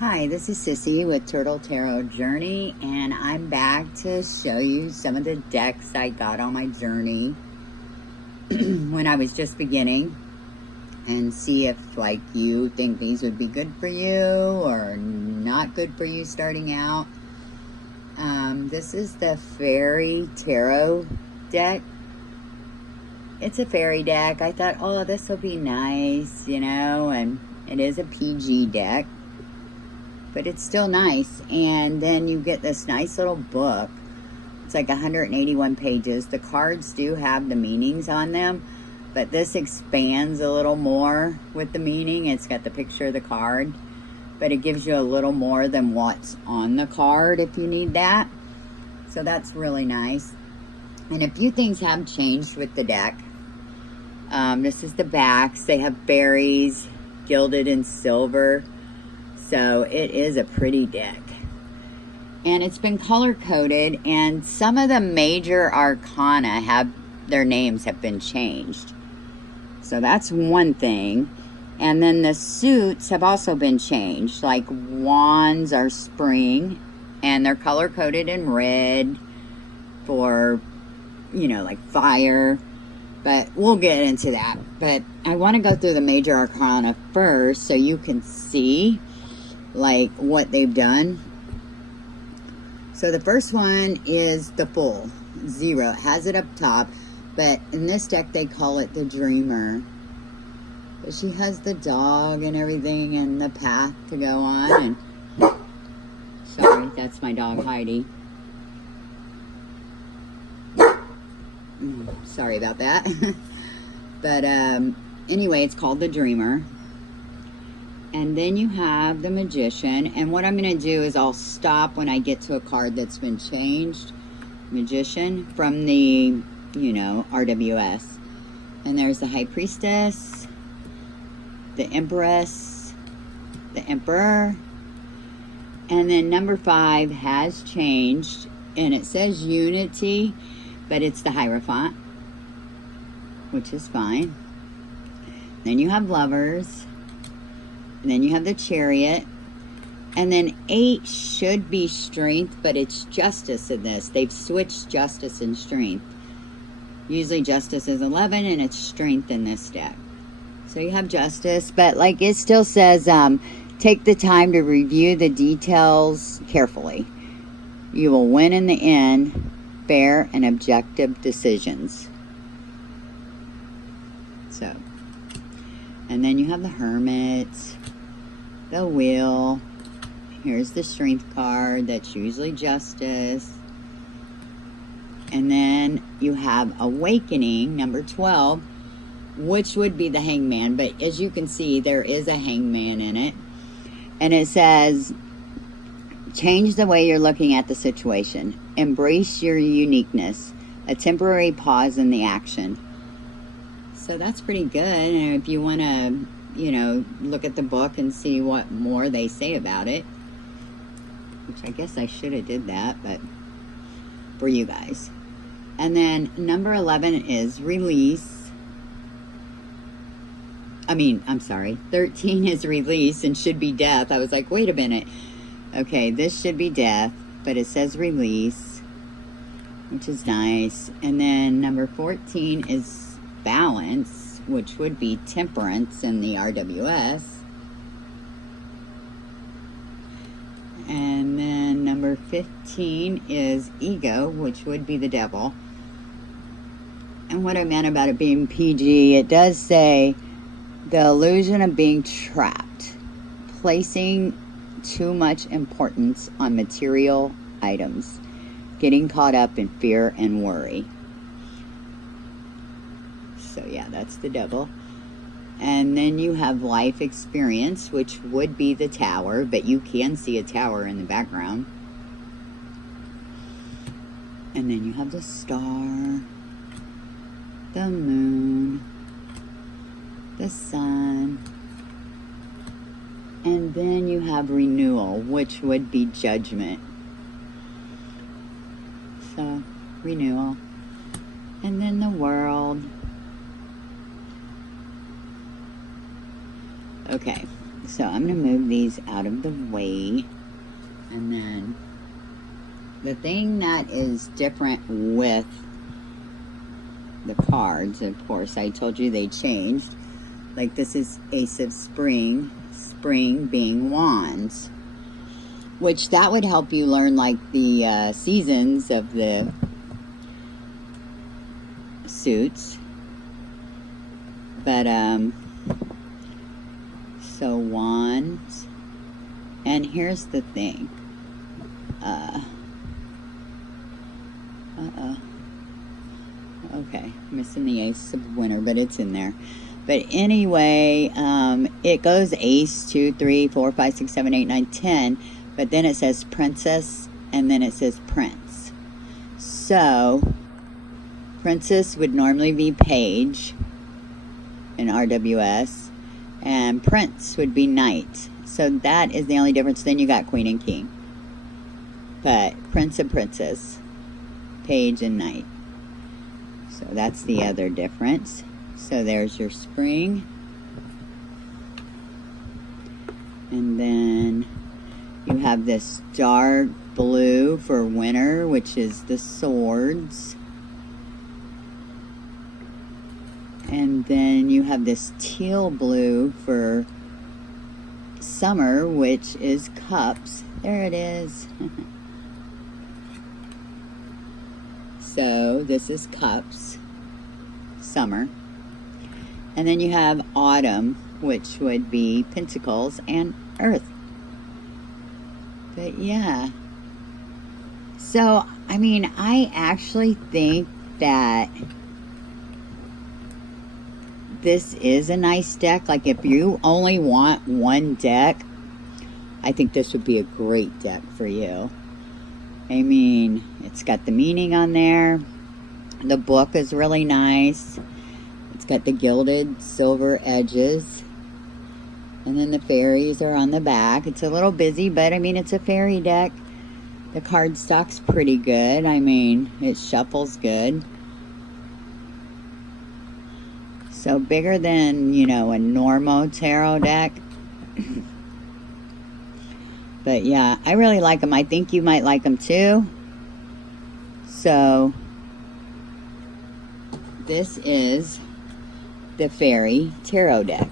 Hi, this is Sissy with Turtle Tarot Journey, and I'm back to show you some of the decks I got on my journey when I was just beginning, and see if like you think these would be good for you or not good for you starting out. This is the Fairy Tarot deck. It's a fairy deck. I thought, oh, this will be nice, and it is a PG deck, but it's still nice. And then you get this nice little book. It's like 181 pages. The cards do have the meanings on them, but this expands a little more with the meaning. It's got the picture of the card, but it gives you a little more than what's on the card if you need that. So that's really nice. And a few things have changed with the deck. This is the backs. They have berries gilded in silver. So it is a pretty deck. And it's been color coded, and some of the major arcana have their names have been changed. So that's one thing. And then the suits have also been changed. Like wands are spring, and they're color coded in red for, like fire. But we'll get into that. But I want to go through the major arcana first so you can see like what they've done. So the first one is the full 0. It has it up top, but in this deck they call it the Dreamer. But she has the dog and everything and the path to go on. And sorry, that's my dog Heidi. Sorry about that. But anyway, it's called the Dreamer. And then you have the Magician. And what I'm going to do is I'll stop when I get to a card that's been changed. Magician from the, RWS. And there's the High Priestess, the Empress, the Emperor. And then number 5 has changed. And it says Unity, but it's the Hierophant, which is fine. Then you have Lovers. And then you have the Chariot. And then 8 should be Strength, but it's Justice in this. They've switched Justice and Strength. Usually Justice is 11 and it's Strength in this deck. So you have Justice, but like it still says, take the time to review the details carefully. You will win in the end, fair and objective decisions. So, and then you have the Hermit, the Wheel. Here's the Strength card. That's usually Justice. And then you have Awakening, number 12, which would be the Hangman. But as you can see, there is a Hangman in it. And it says, change the way you're looking at the situation. Embrace your uniqueness. A temporary pause in the action. So that's pretty good. And if you want to, look at the book and see what more they say about it. Which I guess I should have did that, but for you guys. And then number 11 is Release. I'm sorry. 13 is Release and should be Death. I was like, wait a minute. Okay, this should be Death, but it says Release, which is nice. And then number 14 is Balance, which would be Temperance in the RWS. And then number 15 is Ego, which would be the Devil. And what I meant about it being PG, it does say the illusion of being trapped, placing too much importance on material items, getting caught up in fear and worry. So yeah, that's the Devil. And then you have Life Experience, which would be the Tower, but you can see a tower in the background. And then you have the Star, the Moon, the Sun, and then you have Renewal, which would be Judgment. So, Renewal. And then the World. Okay, So I'm going to move these out of the way. And then the thing that is different with the cards, of course, I told you they changed. Like this is Ace of Spring, spring being wands. Which that would help you learn like the seasons of the suits. But, so wands. And here's the thing. Okay, missing the Ace of Winter, but it's in there. But anyway, it goes Ace, 2, 3, 4, 5, 6, 7, 8, 9, 10. But then it says Princess, and then it says Prince. So, Princess would normally be Page in RWS, and Prince would be Knight. So that is the only difference. Then you got Queen and King. But Prince and Princess, Page and Knight. So that's the other difference. So there's your spring. And then you have this dark blue for winter, which is the swords. And then you have this teal blue for summer, which is cups. There it is. So this is cups, summer. And then you have autumn, which would be pentacles and earth. But yeah. So, I mean, I actually think that this is a nice deck. Like if you only want one deck, I think this would be a great deck for you. I mean, it's got the meaning on there. The book is really nice. It's got the gilded silver edges. And then the fairies are on the back. It's a little busy, but I mean, it's a fairy deck. The cardstock's pretty good. I mean, it shuffles good. So bigger than, you know, a normal tarot deck. But yeah, I really like them. I think you might like them too. So this is the Fairy Tarot deck.